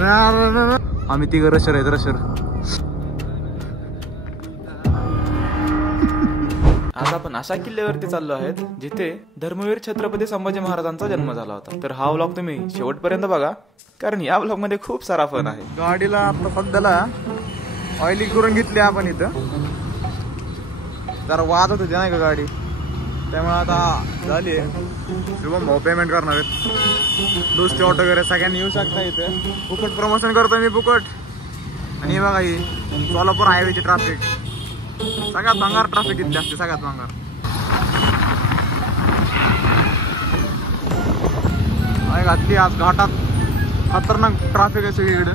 आम्ही तिघ रशर आहेत रशर. आज आपण अशा किल्ल्यावरती चाललो आहेत जिथे धर्मवीर छत्रपती संभाजी महाराजांचा जन्म झाला होता. तर हा व्लॉग तुम्ही शेवटपर्यंत बघा, कारण या व्लॉग मध्ये खूप सारा फन आहे. गाडीला आता सध्याला ऑइलिंग करून घेतली आपण इथं. जरा वाजत होती नाही का गाडी, त्यामुळे आता झाली. शुभम भाऊ पेमेंट करणार आहेत. दोस्ती ऑटो वगैरे सगळ्यांनी येऊ शकता इथे. फुकट प्रमोशन करतोय मी, फुकट. आणि हे बघा ही सोलापूर हायवेची ट्रॅफिक, सगळ्यात भंगार ट्रॅफिक इथली असते, सगळ्यात भंगार. घातली आज घाटात, खतरनाक ट्रॅफिक आहे सगळीकडे.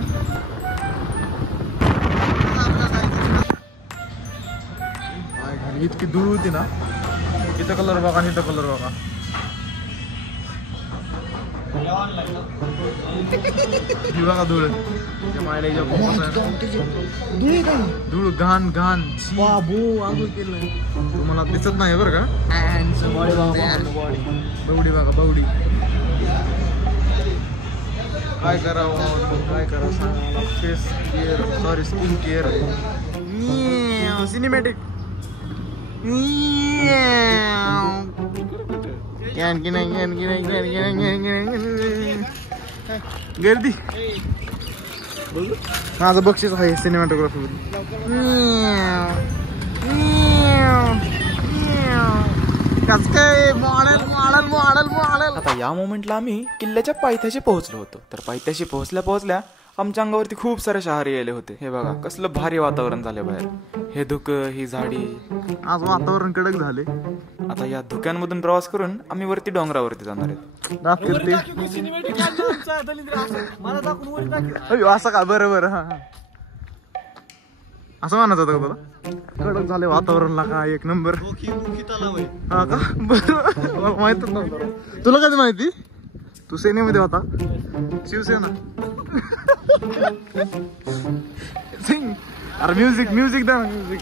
इतकी धूळ होती ना. इथं कलर बघा, इथं कलर बघा. ही बघा धूळ, धूळ घाण घाण. तुम्हाला दिसत नाही बरं का. बवडी बघा बवडी. काय करावं काय करावं सांगा. Face care, sorry skin care, cinematic. गर्दी. माझं बक्षीस आहे सिनेमॅटोग्राफी. आता या मोमेंटला आम्ही किल्ल्याच्या पायथ्याशी पोहोचलो होतो. तर पायथ्याशी पोहोचल्या पोहोचल्या आमच्या अंगावरती खूप सारे शहारे आले होते. हे बघा कसलं भारी वातावरण झाले बाहेर. हे धुकं, ही झाडी. आज वातावरण कडक झाले. आता या धुक्यांमधून प्रवास करून आम्ही वरती डोंगरावरती जाणार आहेत. असं का? बरं बरं. हा असं म्हणायचं होतं का तुला? कडक झाले वातावरणला का एक नंबर. हा का? बरं माहितच नव्हतं. तुला कधी माहिती? तू सेनेमध्ये होता, शिवसेना. अरे म्युझिक म्युझिक द्या, म्युझिक.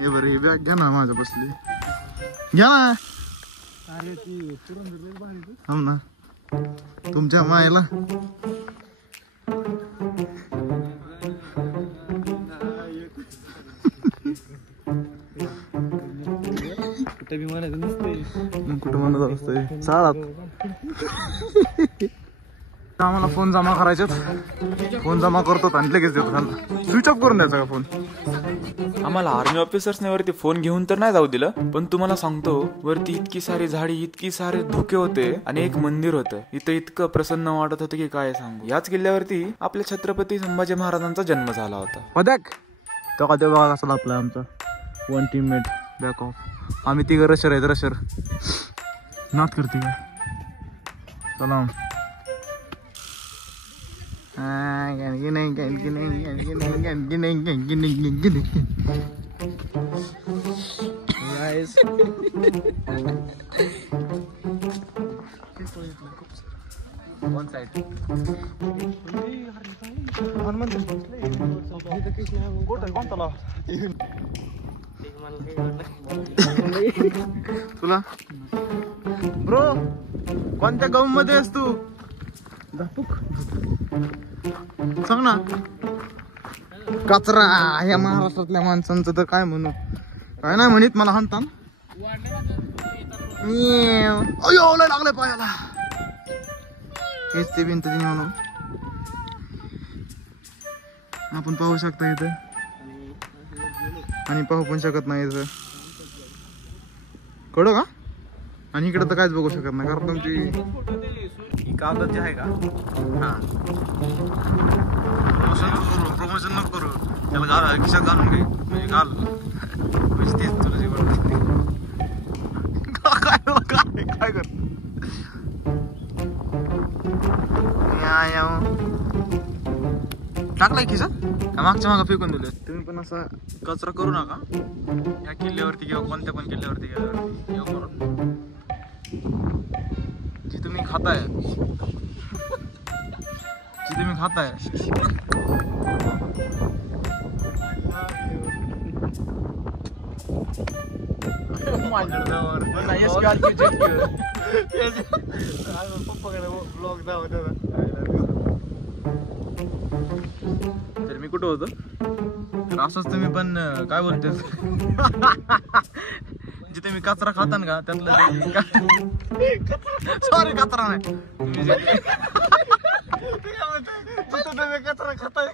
हे बरं ही बॅग घ्या ना, माझ्या बसली घ्या ना. हो ना तुमच्या मायला. कुठं म्हणत असतंय शाळात. आम्हाला फोन जमा करायचे. फोन जमा करतो आणि लगेच देतो त्यांना. स्विच ऑफ करून द्यायचा का फोन? आम्हाला आर्मी ऑफिसर्सने वरती फोन घेऊन तर नाही जाऊ दिलं, पण तुम्हाला सांगतो वरती इतकी सारी झाडी, इतकी सारे धुके होते आणि एक मंदिर होतं. इथं इतकं प्रसन्न वाटत होतं की काय सांगू. याच किल्ल्यावरती आपल्या छत्रपती संभाजी महाराजांचा जन्म झाला होता. बदक तो का तेव्हा कसा आपला आमचा वन टीममेट बॅक ऑफ. आम्ही तिघ रशर आहेत रशर. नात करते काय? चला वन साइड. तुला ब्रो कोणत्या गाव मध्ये आहेस तू? सांग ना. कचरा या महाराष्ट्रातल्या माणसांचं तर काय म्हणू. काय नाही म्हणत मला हाणता. अयो लय लागले पायाला. हेच ते भिंत म्हणून आपण पाहू शकता इथं, आणि पाहू पण शकत नाही इथं. कळलं का? आणि इकडे तर काहीच बघू शकत नाही, कारण तुमची कागद जी आहे का. हा प्रमोशन नको करू त्याला. घाल खिशात घालून घे, म्हणजे घाल म्हणजे तेच तुला जीवन. काय कर टाकलाय खिशात का मागच्या मागं फेकून दिले. तुम्ही पण असा कचरा करू नका या किल्ल्यावरती किंवा कोणत्या पण किल्ल्यावरती गेल्यावरती. जी तुम्ही खाताय तर मी कुठं होतो तर असंच तुम्ही पण काय बोलते जिथे मी कचरा खाता ना का त्यातलं सॉरी कचरा नाही तुम्ही कचरा खाताय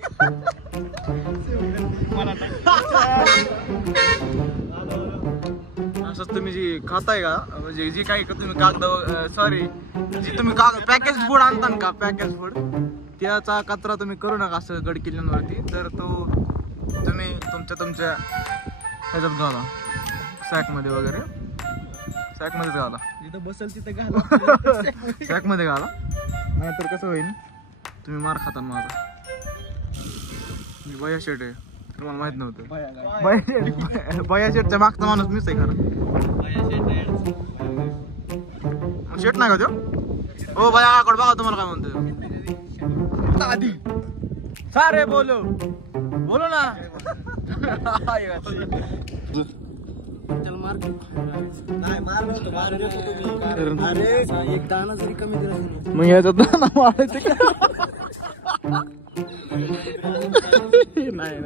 असंच तुम्ही जी खाताय का म्हणजे जी काही तुम्ही कागद सॉरी जी तुम्ही पॅकेज फूड आणता ना का पॅकेज फूड त्याचा कचरा तुम्ही करू नका असं गड किल्ल्यांवरती तर तो तुम्ही तुमच्या ह्याच्यात घाला सॅकमध्ये वगैरे सॅकमध्येच घाला जिथं बसेल तिथं घाला सॅकमध्ये घाला नाहीतर कसं होईल तुम्ही मार खाता माझा बया शेट आहे तुम्हाला माहित नव्हतं बया शेटच्या मागचा माणूस मीच आहे खरं शेट नाही का तो हो बया काकड बघा तुम्हाला काय म्हणतोय आधी सारे बोलो ना चल मार नाही मार नव्हतं अरे एक दाना जरी कमी दिला मग याचा दाना मारायचं नाही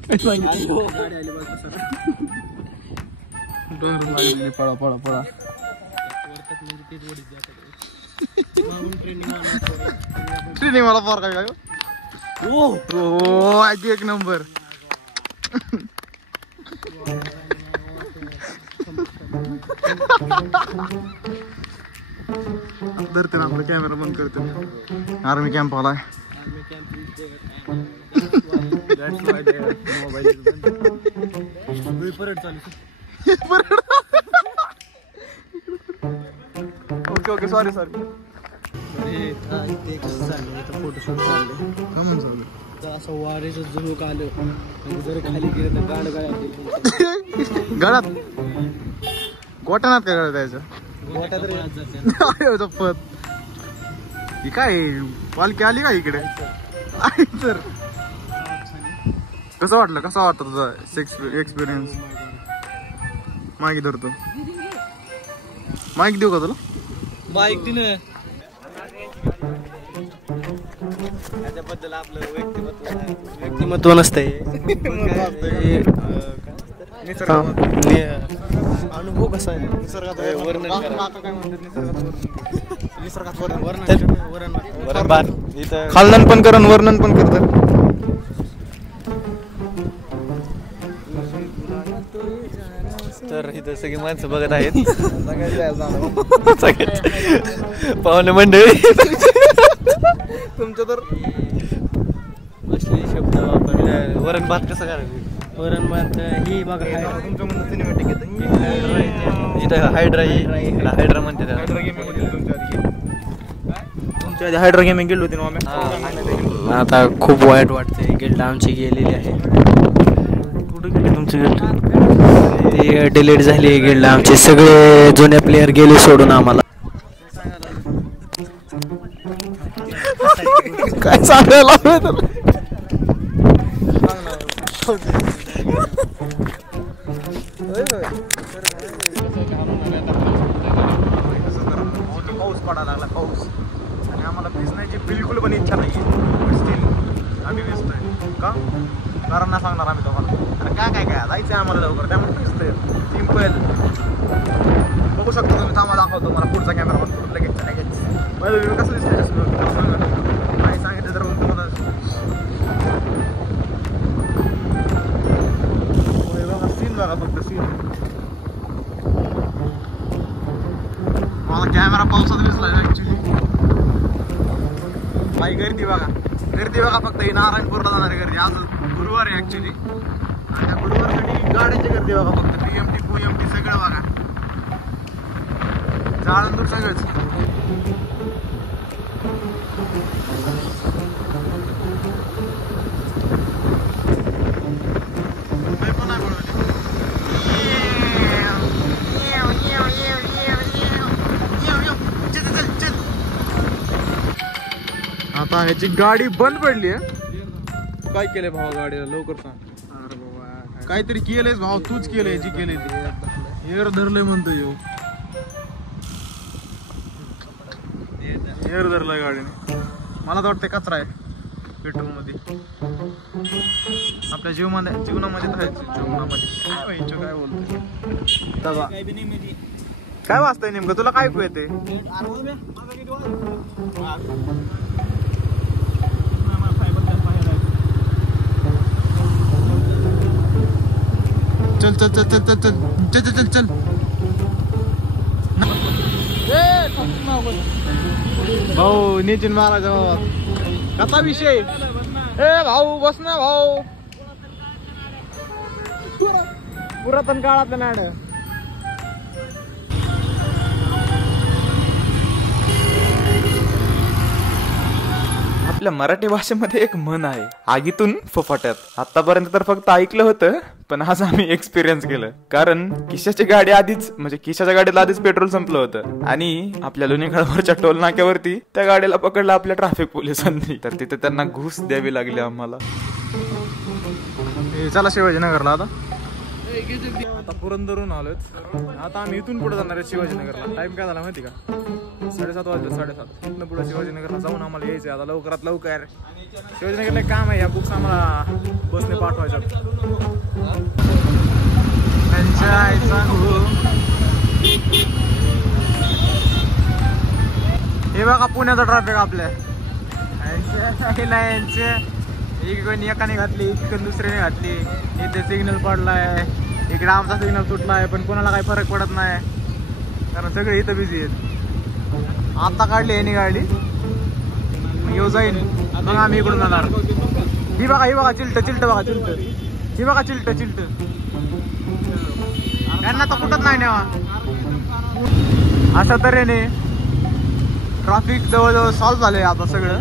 काय सांगितलं गाडी आली बघ पळा पळा पळा ट्रेनिंग मला फार काय हो एक नंबर धरते ना आपला कॅमेरा बंद करते आर्मी कॅम्प आलाय परत चालू okay okay sorry sorry photoshoot चाललंय तर असं वारेचं झुळूक आलं आणि जर खाली गेलं तर गाड गळात गोट्यानात काय गळत यायचं पत ही काय पालखी आली का इकडे तर कसं वाटलं तुझा एक्सपिरियन्स माहिती धरतो माईक देऊ का तुला बाईक दिलं त्याच्याबद्दल आपलं व्यक्तिमत्व नसतंय अनुभव कसा आहे खालनन पण करण वर्णन पण करतात तर इथं सगळी माणसं बघत आहेत पाहुणे मंडळी तुमचं तर असले शब्द वापरले वरण भात कसं करायचं वरण भात ही बघा तुमच्या म्हणून सिनेमॅटिक येतं इथं हायड्रा म्हणते त्याला तुमच्या आधी हायड्रा गेमिंग गेलो होती ना आम्ही आता खूप वाईट वाटते गिल्ड आमची गेलेली आहे कुठे गेली तुमची गिल्ड ती डिलीट झाली गिल्ड आमचे सगळे जुने प्लेयर गेले सोडून आम्हाला काय सांगायला पाऊस पडायला लागला पाऊस आणि आम्हाला भिजण्याची बिलकुल पण इच्छा नाही स्टील आम्ही भिजतोय का कारण ना सांगणार आम्ही तुम्हाला अरे काय जायचं आम्हाला लवकर त्यामुळे भिजतोय सिम्पल बघू शकतो तुम्ही थांबा दाखवतो मला पुढचा कॅमेरा पण पुढे लगेच माझं कसं दिसतंय नाही सांगितलं तर मग तुम्हाला सीन बघा फक्त सीन मला कॅमेरा पावसात दिसला ऍक्च्युली बाई गर्दी बघा फक्त ही नारायणपूरला जाणारी गर्दी आज गुरुवार आहे ऍक्च्युली आणि त्या गुरुवारसाठी गाड्यांची गर्दी बघा फक्त PMT PMT सगळं बघा जाळंदूर सगळंच आता ह्याची गाडी बंद पडली आहे काय केलंय भावा गाडीला लवकर सांग काहीतरी केलंयस भाऊ, तूच केलंय जी केलंय ते. एअर धरलंय म्हणतो येऊ, एअर धरलंय गाडीने. मला तर वाटतंय कचरा आहे पेट्रोल मध्ये. आपल्या जीवनामध्ये तर जीवनामध्ये काय व्हायचं, काय बोलतोय काय वाचतंय नेमकं, तुला काय ऐकू येते? चल चल चल चल चल चल चल चल चल. भाऊ नितीन महाराज कसा विषय? ए भाऊ बस ना भाऊ, पुरातन काळातलं नाड. आपल्या मराठी भाषेमध्ये एक म्हण आहे, आगीतून फफाट्यात. आतापर्यंत तर फक्त ऐकलं होतं, पण आज आम्ही एक्सपिरियन्स केलं. कारण किशाची गाडी आधीच म्हणजे किशाच्या गाडीला आधीच पेट्रोल संपलं होतं आणि आपल्या लोणीगडावरच्या टोल नाक्यावरती त्या गाडीला पकडलं आपल्या ट्रॅफिक पोलिसांनी. तर तिथे त्यांना घुस द्यावी लागली आम्हाला. चला शिवाजीनगरला. आता पुरंदरहून आलोच. आता आम्ही इथून पुढे जाणार आहे शिवाजीनगरला. टाइम काय झाला माहिती का? 7:30 वाजले. 7:30 इथनं पुढे शिवाजीनगरला जाऊन आम्हाला यायचंय आता लवकरात लवकर. शिवाजीनगरला काम आहे, या बुक्स आम्हाला बसने पाठवायच्या. हे बघा पुण्याचा ट्रॅफिक आपल्या. एकाने घातली, इकडे दुसऱ्याने घातली. इथे सिग्नल पडलाय, इकडे आमचा सिग्नल तुटलाय, पण कोणाला काही फरक पडत नाही कारण सगळे इथं बिझी आहेत. आता काढली यांनी गाडी, येऊ जाईन मग आम्ही इकडून जाणार. ही बघा चिलट चिलट बघा, चिलट ही बघा, चिलट चिलट. यांना तर कुठंच नाही नेवा. अशा तऱ्हेने ट्रॅफिक जवळजवळ सॉल्व्ह झालंय आता सगळं.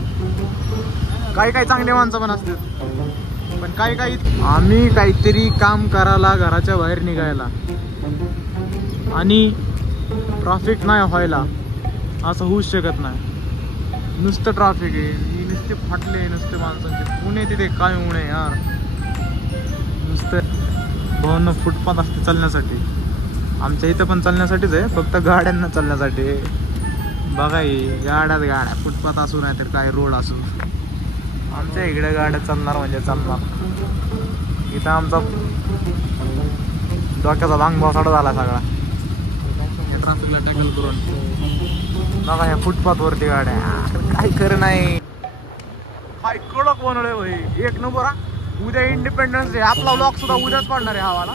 काही काही चांगले माणसं पण असतात, पण काही काही आम्ही काहीतरी काम करायला घराच्या बाहेर निघायला आणि ट्रॅफिक नाही व्हायला असं होऊच शकत नाही. नुसतं ट्रॅफिक आहे, नुसते फाटले नुसते माणसांचे. पुणे तिथे काय उणे यार, नुसतं भावना फुटपाथ असते चालण्यासाठी. आमच्या इथं पण चालण्यासाठीच आहे, फक्त गाड्यांना चालण्यासाठी. बघा गाड्या फुटपाथ असू नाही तर काय रोड असू, आमच्या इकडे गाड्या चालणार म्हणजे चालणार. इथं आमचा डोक्याचा भांग भावसाडा झाला सगळा ट्रॅफिकला टॅकल करून. बघा ह्या फुटपाथ वरती गाड्या, काही खरं नाही. काय कडक बनवलंय भाई, एक नंबर. उद्या इंडिपेंडन्स डे, आपला व्लॉग सुद्धा उद्याच पडणार आहे. हवाला